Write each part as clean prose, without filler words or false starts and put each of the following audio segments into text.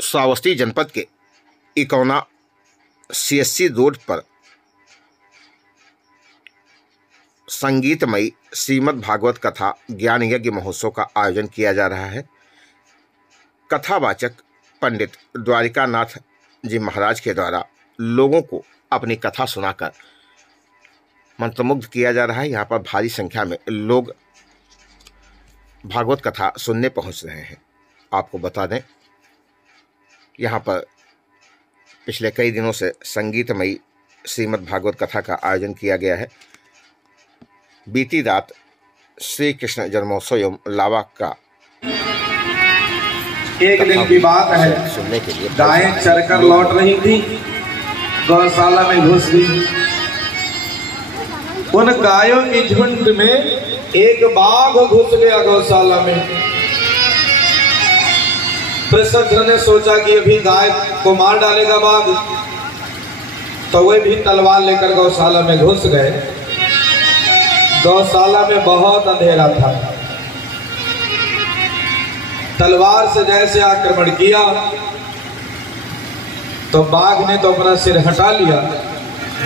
श्रावस्ती जनपद के Ikauna CSC road पर संगीतमयी श्रीमद् भागवत कथा ज्ञान यज्ञ महोत्सव का आयोजन किया जा रहा है। कथावाचक पंडित द्वारिकानाथ जी महाराज के द्वारा लोगों को अपनी कथा सुनाकर मंत्रमुग्ध किया जा रहा है। यहाँ पर भारी संख्या में लोग भागवत कथा सुनने पहुँच रहे हैं। आपको बता दें, यहाँ पर पिछले कई दिनों से संगीतमयी श्रीमद् भागवत कथा का आयोजन किया गया है। बीती रात श्री कृष्ण जन्मोत्सव एवं लावा का एक दिन की बात है, सुनने के लिए गायें चरकर लौट रही थी, गौशाला में घुस गई। उन गायों की झुंड में एक बाघ घुस गया गौशाला में। प्रसिद्ध ने सोचा कि अभी गाय को मार डालेगा बाघ, तो वे भी तलवार लेकर गौशाला में घुस गए। गौशाला में बहुत अंधेरा था। तलवार से जैसे आक्रमण किया तो बाघ ने तो अपना सिर हटा लिया।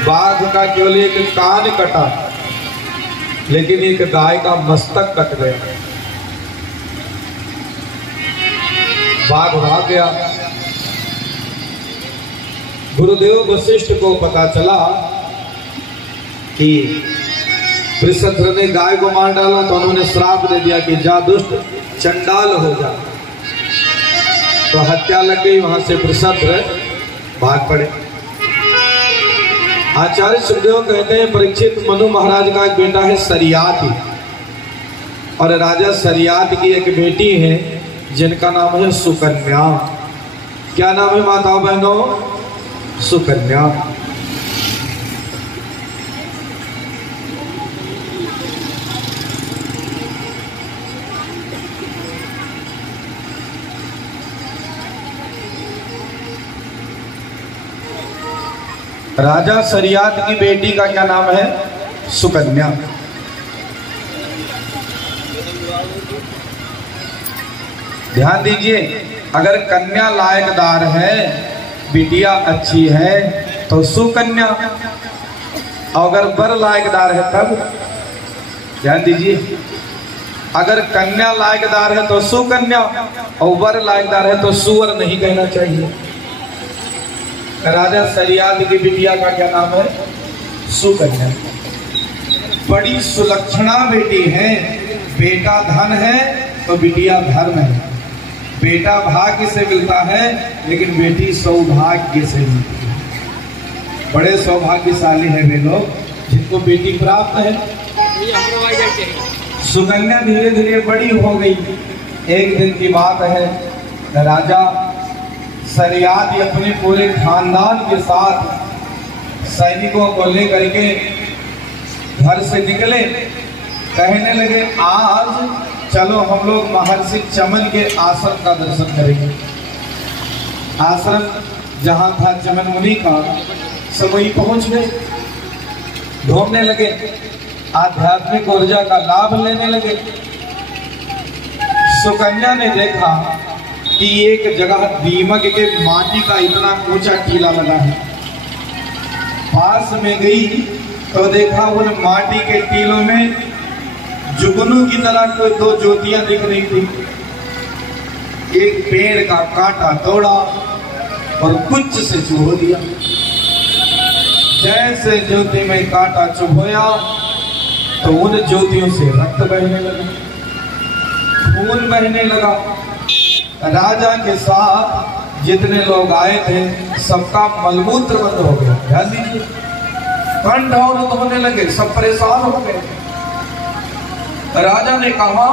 बाघ का केवल एक कान कटा, लेकिन एक गाय का मस्तक कट गया। बाघ भाग गया। गुरुदेव वशिष्ठ को पता चला कि प्रसिद्ध ने गाय को मार डाला, तो उन्होंने श्राप दे दिया कि जा दुष्ट चंडाल हो जा। तो हत्या लग गई। वहां से प्रसिद्ध भाग पड़े। आचार्य सुखदेव कहते हैं, परीक्षित मनु महाराज का एक बेटा है सरियात, और राजा सरियात की एक बेटी है जिनका नाम है सुकन्या। क्या नाम है माताओं बहनों? सुकन्या। राजा सरियात की बेटी का क्या नाम है? सुकन्या। ध्यान दीजिए, अगर कन्या लायकदार है, बिटिया अच्छी है तो सुकन्या, अगर वर लायकदार है तब। ध्यान दीजिए, अगर कन्या लायकदार है तो सुकन्या, और वर लायकदार है तो सुवर नहीं कहना चाहिए। राजा सरियात की बिटिया का क्या नाम है? सुकन्या। बड़ी सुलक्षणा बेटी है। बेटा धन है तो बिटिया धर्म है। बेटा भाग्य से मिलता है, लेकिन बेटी सौभाग्य से मिलती है। बड़े सौभाग्यशाली हैं वे लोग जिनको बेटी प्राप्त है। सुकन्या धीरे धीरे बड़ी हो गई। एक दिन की बात है, राजा सरियात अपने पूरे खानदान के साथ सैनिकों को लेकर के घर से निकले। कहने लगे, आज चलो हम लोग महर्षि चमन के आश्रम का दर्शन करेंगे। आश्रम जहां था चमन मुनि का, सब वहीं पहुंच गए। घूमने लगे, आध्यात्मिक ऊर्जा का लाभ लेने लगे। सुकन्या ने देखा कि एक जगह दीमक के माटी का इतना ऊंचा टीला लगा है। पास में गई तो देखा उन माटी के टीलों में जुगनू की तरह कोई दो ज्योतियां दिख रही थी। एक पेड़ का कांटा तोड़ा और कुछ से चुभो दिया। जैसे ज्योति में कांटा चुभोया तो उन ज्योतियों से रक्त बहने लगा, खून बहने लगा। राजा के साथ जितने लोग आए थे सबका मलमूत्र बंद हो गया। ध्यान दीजिए, कंठ अवरुद्ध होने लगे, सब परेशान हो गए। राजा ने कहा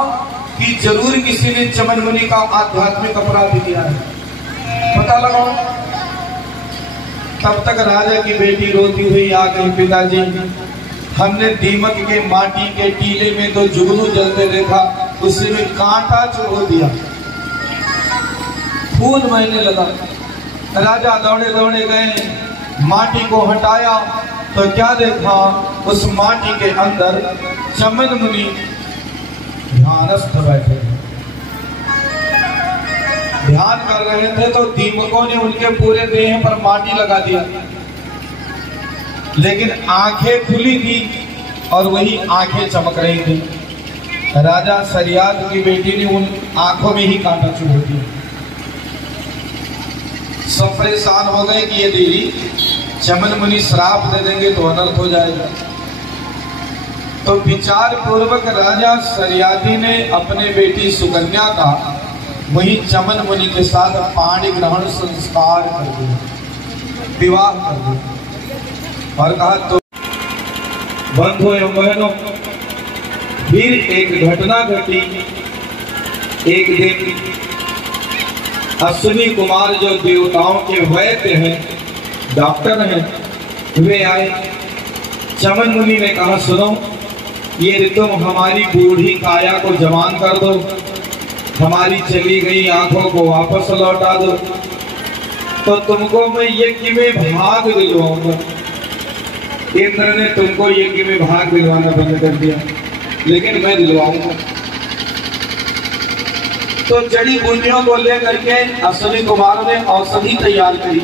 कि जरूर किसी ने चमन मुनि का आध्यात्मिक अपराध किया है, पता लगाओ। तब तक राजा की बेटी रोती हुई आ गई, पिताजी हमने दीमक के माटी के टीले में तो जुगनू जलते देखा, उसी में कांटा चुभो दिया, खून बहने लगा। राजा दौड़े दौड़े गए, माटी को हटाया तो क्या देखा, उस माटी के अंदर चमन मुनि ध्यानस्थ बैठे। ध्यान कर रहे थे तो दीपकों ने उनके पूरे देह पर माटी लगा दिया, लेकिन आंखें खुली थी और वही आंखें चमक रही थी। राजा सरियाद की बेटी ने उन आंखों में ही कांटा छोड़ दिया। सब परेशान हो गए कि यदि चमन मुनि श्राप दे देंगे तो अनर्थ हो जाएगा। तो विचार पूर्वक राजा सरियादी ने अपने बेटी सुकन्या का वही चमन मुनि के साथ पाणी ग्रहण संस्कार कर दिया, विवाह कर दिया और कहा तो बंधुओं एवं बहनों, फिर एक घटना घटी। एक दिन अश्विनी कुमार जो देवताओं के वैद्य हैं, डॉक्टर हैं, वे आए। चमन मुनि ने कहा सुनो, ये तुम हमारी बूढ़ी काया को जवान कर दो, हमारी चली गई आंखों को वापस लौटा दो, तो तुमको मैं यज्ञ में भाग दिलवाऊंगा। इंद्र ने तुमको यज्ञ में भाग दिलवाना बंद कर दिया, लेकिन मैं दिलवाऊंगा। तो जड़ी बूटियों को लेकर के अश्विनी कुमार ने औषधि तैयार करी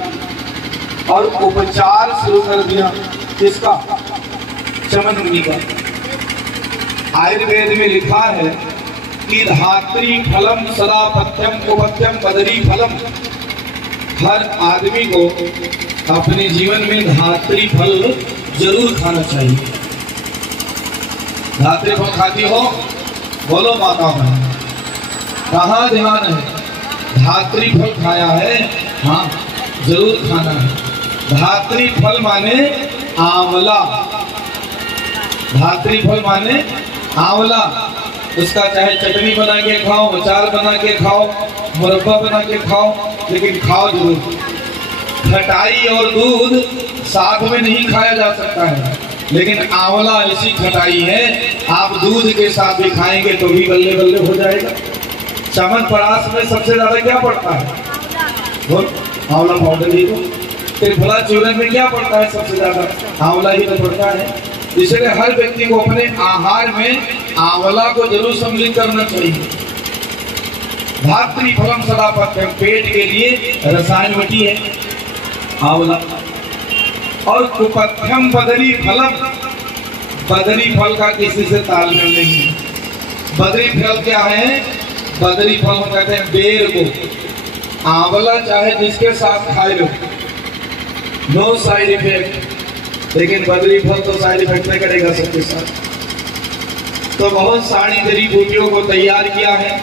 और उपचार शुरू कर दिया। किसका? चमन मुनि का। आयुर्वेद में लिखा है कि धात्री फलम सदा पथ्यम कुपथ्यम बदरी फलम। हर आदमी को अपने जीवन में धात्री फल जरूर खाना चाहिए। धात्री फल खाती हो? बोलो माता बहन, कहाँ ध्यान है? धात्री फल खाया है? हाँ, जरूर खाना है। धात्री फल माने आंवला। धात्री फल माने आंवला। उसका चाहे चटनी बना के खाओ, अचार बना के खाओ, मुरब्बा बना के खाओ, लेकिन खाओ जरूर। खटाई और दूध साथ में नहीं खाया जा सकता है, लेकिन आंवला ऐसी खटाई है, आप दूध के साथ भी खाएंगे तो भी बल्ले बल्ले हो जाएगा। च्यवनप्राश में सबसे ज्यादा क्या पड़ता है? आंवला पाउडर ही तो। त्रिफला चूर्ण में क्या पड़ता है सबसे ज्यादा? आंवला ही तो पड़ता है। इसलिए हर व्यक्ति को अपने आहार में आंवला को जरूर सम्मिलित करना चाहिए। धात्री फलम सदा पथ्यम, पेट के लिए रसायनवटी है आंवला। और कुपथ्यम बदरी फलम, बदरी फल का किसी से तालमेल नहीं है। बदरी फल क्या है? बदरी फल कहते हैं बेर को। आंवला चाहे जिसके साथ खाए लो, नो साइड इफेक्ट, लेकिन बदरी फल तो साइड इफेक्ट नहीं करेगा सबके साथ। तो बहुत सारी जड़ी बूटियों को तैयार किया है।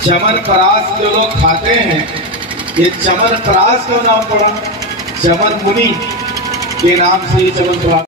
च्यवनप्राश जो लोग खाते हैं, ये च्यवनप्राश क्यों नाम पड़ा? चमन मुनि के नाम से च्यवनप्राश।